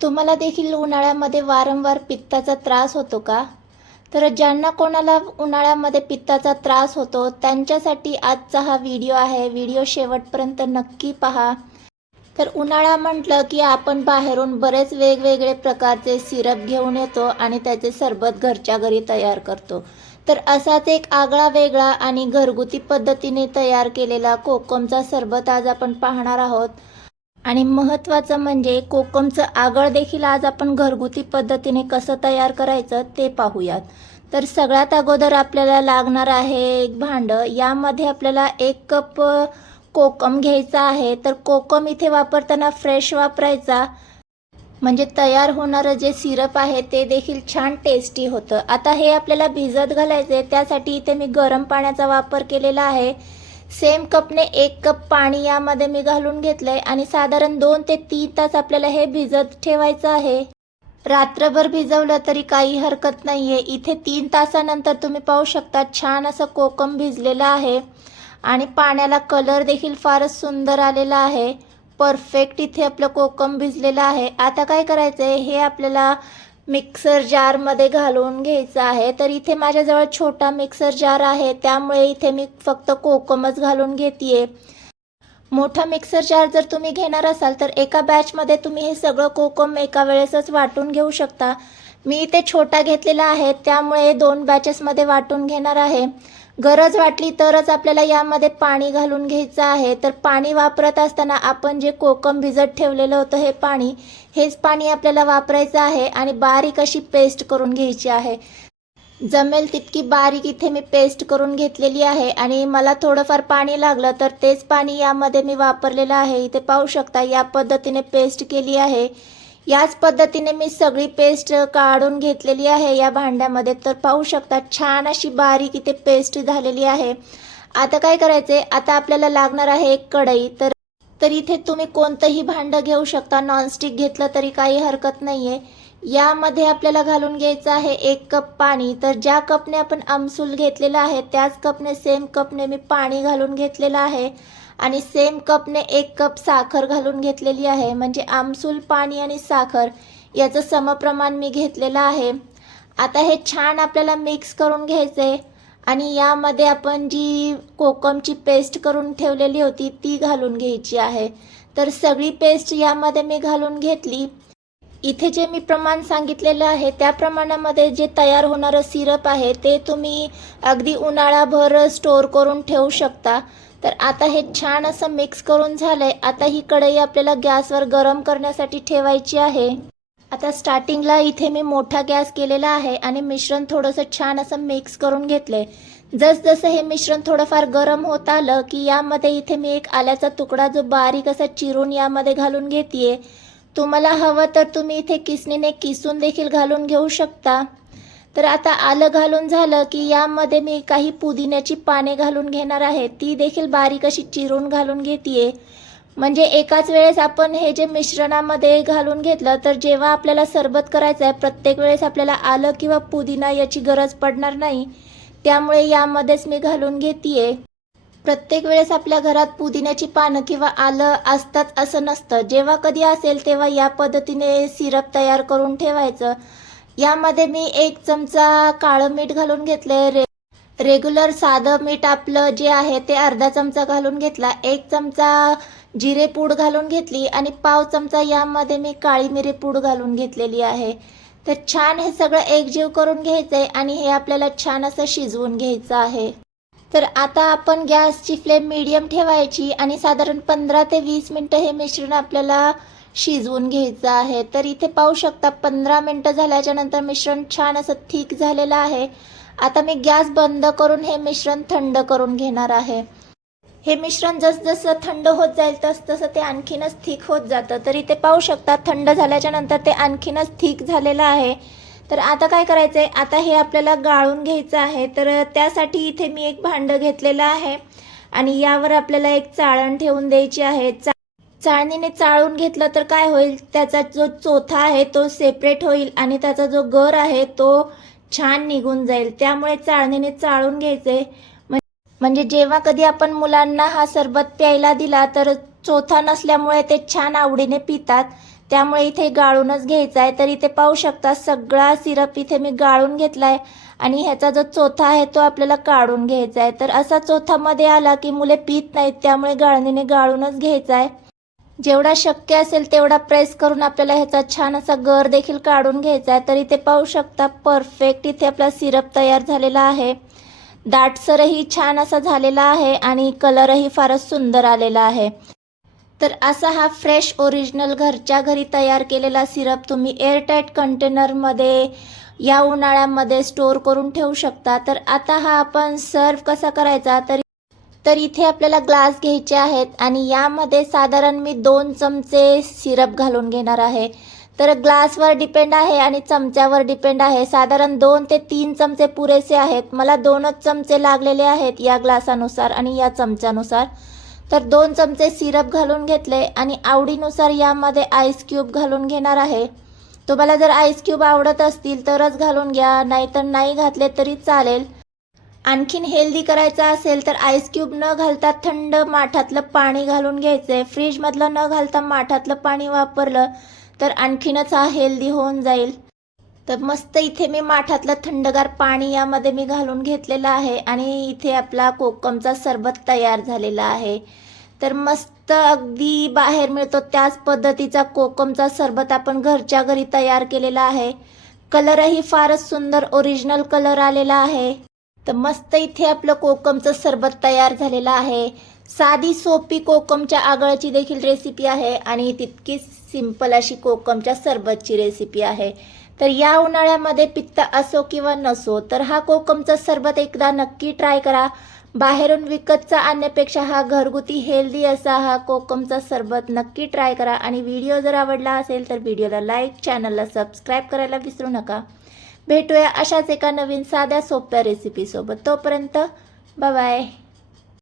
तुम्हाला देखील उन्हाळ्यामध्ये वारंवार पित्ताचा त्रास होतो का? तर ज्यांना कोणाला उन्हाळ्यामध्ये पित्ताचा त्रास होतो त्यांच्यासाठी आजचा हा व्हिडिओ आहे. व्हिडिओ शेवटपर्यंत नक्की पहा. तर उन्हाळा म्हटलं की आपण बाहेरून बरेच वेगवेगळे प्रकारचे सिरप घेऊन येतो आणि त्याचे सरबत घरच्या घरी तयार करतो. तर असाच एक आगळा वेगळा आणि घरगुती पद्धतीने तयार केलेला कोकमचा सरबत आज आपण पाहणार आहोत. आणि महत्त्वाचं म्हणजे कोकमचं आगळ देखील आज आपण घरगुती पद्धतीने कसं तयार करायचं ते पाहूयात. तर सगळ्यात अगोदर आपल्याला लागणार आहे एक भांडं. यामध्ये आपल्याला एक कप कोकम घ्यायचा आहे. तर कोकम इथे वापरताना फ्रेश वापरायचा. म्हणजे तयार होणारं जे सिरप आहे ते देखील छान टेस्टी होतं. आता हे आपल्याला भिजत घालायचे त्यासाठी इथे मी गरम पाण्याचा वापर केलेला आहे. सेम कपने एक कप पाणी यामध्ये मी घालून घेतलं आहे आणि साधारण दोन ते तीन तास आपल्याला हे भिजत ठेवायचं आहे. रात्रभर भिजवलं तरी काही हरकत नाही आहे इथे तीन तासानंतर तुम्ही पाहू शकता छान असं कोकम भिजलेलं आहे. आणि पाण्याला कलर देखील फारच सुंदर आलेला आहे. परफेक्ट इथे आपलं कोकम भिजलेलं आहे. आता काय करायचं आहे हे आपल्याला मिक्सर जारमध्ये घालून घ्यायचं आहे. तर इथे माझ्याजवळ छोटा मिक्सर जार आहे. त्यामुळे इथे मी फक्त कोकमच घालून घेते मोठा मिक्सर जार जर तुम्ही घेणार असाल तर एका बॅचमध्ये तुम्ही हे सगळं कोकम एका वेळेसच वाटून घेऊ शकता. मी इथे छोटा घेतलेला आहे. त्यामुळे दोन बॅचेसमध्ये वाटून घेणार आहे. गरज वाटली तरच आपल्याला यामध्ये पाणी घालून घ्यायचं आहे. तर पाणी वापरत असताना आपण जे कोकम भिजत ठेवलेलं होतं हे पाणी हेच पाणी आपल्याला वापरायचं आहे आणि बारीक अशी पेस्ट करून घ्यायची आहे. जमेल तितकी बारीक इथे मी पेस्ट करून घेतलेली आहे आणि मला थोडंफार पाणी लागलं तर तेच पाणी यामध्ये मी वापरलेलं आहे. इथे पाहू शकता या पद्धतीने पेस्ट केली आहे. याच पद्धतीने मी सगळी पेस्ट काढून घेतलेली आहे. या भांड्यामध्ये तर पाहू शकता छान अशी बारीक इथे पेस्ट झालेली आहे. आता काय करायचे आता आपल्याला लागणार आहे एक कढई. तर तर इथे तुम्ही कोणतंही भांडं घेऊ शकता. नॉनस्टिक घेतलं तरी काही हरकत नाही आहे यामध्ये आपल्याला घालून घ्यायचं आहे एक कप पाणी. तर ज्या कपने आपण आमसूल घेतलेला आहे त्याच कपने सेम कपने मी पाणी घालून घेतलेलं आहे. आणि सेम कपने एक कप साखर घालून घेतलेली आहे. म्हणजे आमसूल पाणी आणि साखर याचं समप्रमाण मी घेतलेलं आहे. आता हे छान आपल्याला मिक्स करून घ्यायचं आहे आणि यामध्ये आपण जी कोकमची पेस्ट करून ठेवलेली होती ती घालून घ्यायची आहे. तर सगळी पेस्ट यामध्ये मी घालून घेतली. इथे जे मी प्रमाण सांगितलेलं आहे त्या प्रमाणामध्ये जे तयार होणारं सिरप आहे ते तुम्ही अगदी उन्हाळाभर स्टोअर करून ठेवू शकता. तर आता हे छान असं मिक्स करून झालं आहे आता ही कढई आपल्याला गॅसवर गरम करण्यासाठी ठेवायची आहे. आता स्टार्टिंगला इथे मी मोठा गॅस केलेला आहे आणि मिश्रण थोडंसं छान असं मिक्स करून घेतलंय. जसजसं हे मिश्रण थोडंफार गरम होत आलं की यामध्ये इथे मी एक आल्याचा तुकडा जो बारीक असा चिरून यामध्ये घालून घेते तुम्हाला हवं तर तुम्ही इथे किसणीने किसून देखील घालून घेऊ शकता. तर आता आलं घालून झालं की यामध्ये मी काही पुदिन्याची पाने घालून घेणार आहे. ती देखील बारीक अशी चिरून घालून घेते म्हणजे एकाच वेळेस आपण हे जे मिश्रणामध्ये घालून घेतलं तर जेव्हा आपल्याला सरबत करायचं आहे प्रत्येक वेळेस आपल्याला आलं किंवा पुदिना याची गरज पडणार नाही. त्यामुळे यामध्येच मी घालून घेते प्रत्येक वेळेस आपल्या घरात पुदिन्याची पानं किंवा आलं असतात असं नसतं. जेव्हा कधी असेल तेव्हा या पद्धतीने सिरप तयार करून ठेवायचं. यामध्ये मी एक चमचा काळं मीठ घालून घेतले रे रेग्युलर साधं मीठ आपलं जे आहे ते अर्धा चमचा घालून घेतला. एक चमचा जिरे पूड घालून घेतली आणि पाव चमचा यामध्ये मी काळी मिरी पूड घालून घेतलेली आहे. तर छान हे सगळं एकजीव करून घ्यायचं आहे आणि हे आपल्याला छान असं शिजवून घ्यायचं आहे. तर आता आपण गॅसची फ्लेम मीडियम ठेवायची आणि साधारण पंधरा ते वीस मिनटं हे मिश्रण आपल्याला शिजवून घ्यायचं आहे. तर इथे पाहू शकता पंधरा मिनटं झाल्याच्यानंतर मिश्रण छान असं थिक झालेलं आहे. आता मी गॅस बंद करून हे मिश्रण थंड करून घेणार आहे. हे मिश्रण जसजसं थंड होत जाईल तस तसं ते आणखीनच थिक होत जातं. तर इथे पाहू शकता थंड झाल्याच्यानंतर ते आणखीनच थिक झालेलं आहे. तर आता काय करायचं आहे आता हे आपल्याला गाळून घ्यायचं आहे. तर त्यासाठी इथे मी एक भांडं घेतलेलं आहे. आणि यावर आपल्याला एक चाळण ठेवून द्यायची आहे. चा चाळणीने चाळून घेतलं तर काय होईल? त्याचा जो चोथा आहे तो सेपरेट होईल आणि त्याचा जो गर आहे तो छान निघून जाईल. त्यामुळे चाळणीने चाळून घ्यायचे म्हणजे जेव्हा कधी आपण मुलांना हा सरबत प्यायला दिला तर चोथा नसल्यामुळे ते छान आवडीने पितात. त्यामुळे इथे गाळूनच घ्यायचा आहे तर इथे पाहू शकता सगळा सिरप इथे मी गाळून घेतला आहे आणि ह्याचा जो चोथा आहे तो आपल्याला काढून घ्यायचा आहे तर असा चोथामध्ये आला की मुले पित नाहीत त्यामुळे गाळणीने गाळूनच घ्यायचा आहे जेवढा शक्य असेल तेवढा प्रेस करून आपल्याला ह्याचा छान असा गर देखील काढून घ्यायचा आहे तर इथे पाहू शकता परफेक्ट इथे आपला सिरप तयार झालेला आहे. दाटसरही छान असा झालेला आहे आणि कलरही फारच सुंदर आलेला आहे. तर असा हा फ्रेश ओरिजिनल घरच्या घरी तयार केलेला सिरप तुम्ही एअरटाईट कंटेनरमध्ये या उन्हाळ्यामध्ये स्टोअर करून ठेवू शकता. तर आता हा आपण सर्व कसा करायचा? तर तर इथे आपल्याला ग्लास घ्यायचे आहेत आणि यामध्ये साधारण मी दोन चमचे सिरप घालून घेणार आहे. तर ग्लासवर डिपेंड आहे आणि चमच्यावर डिपेंड आहे. साधारण दोन ते तीन चमचे पुरेसे आहेत. मला दोनच चमचे लागलेले आहेत या ग्लासानुसार आणि या चमच्यानुसार. तर दोन चमचे सिरप घालून घेतले आणि आवडीनुसार यामध्ये आईस क्यूब घालून घेणार आहे. तुम्हाला जर आईस क्यूब आवडत असतील तरच घालून घ्या नाहीतर नाही घातले तरी चालेल. आणखीन हेल्दी करायचं असेल तर आईस क्यूब न घालता थंड माठातलं पाणी घालून घ्यायचं. आहे फ्रीजमधलं न घालता माठातलं पाणी वापरलं तर आणखीनच हा हेल्दी होऊन जाईल. तर मस्त इथे मी माठातलं थंडगार पाणी यामध्ये मी घालून घेतलेलं आहे आणि इथे आपला कोकमचा सरबत तयार झालेला आहे. तर मस्त अगदी बाहेर मिळतो त्याच पद्धतीचा कोकमचा सरबत आपण घरच्या घरी तयार केलेला आहे. कलरही फारच सुंदर ओरिजिनल कलर आलेला आहे. तर मस्त इथे आपलं कोकमचं सरबत तयार झालेलं आहे. साधी सोपी कोकमच्या आगळाची देखील रेसिपी आहे आणि तितकीच सिंपल अशी कोकमच्या सरबतची रेसिपी आहे. तर या उन्हाळ्यामध्ये पित्त असो किंवा नसो तर हा कोकमचा सरबत एकदा नक्की ट्राय करा. बाहेरून विकतचा आणण्यापेक्षा हा घरगुती हेल्दी असा हा कोकमचा सरबत नक्की ट्राय करा. आणि व्हिडिओ जर आवडला असेल तर व्हिडिओला लाईक चॅनलला सबस्क्राईब करायला विसरू नका. भेटूया अशाच एका नवीन साध्या सोप्या रेसिपीसोबत तोपर्यंत बाय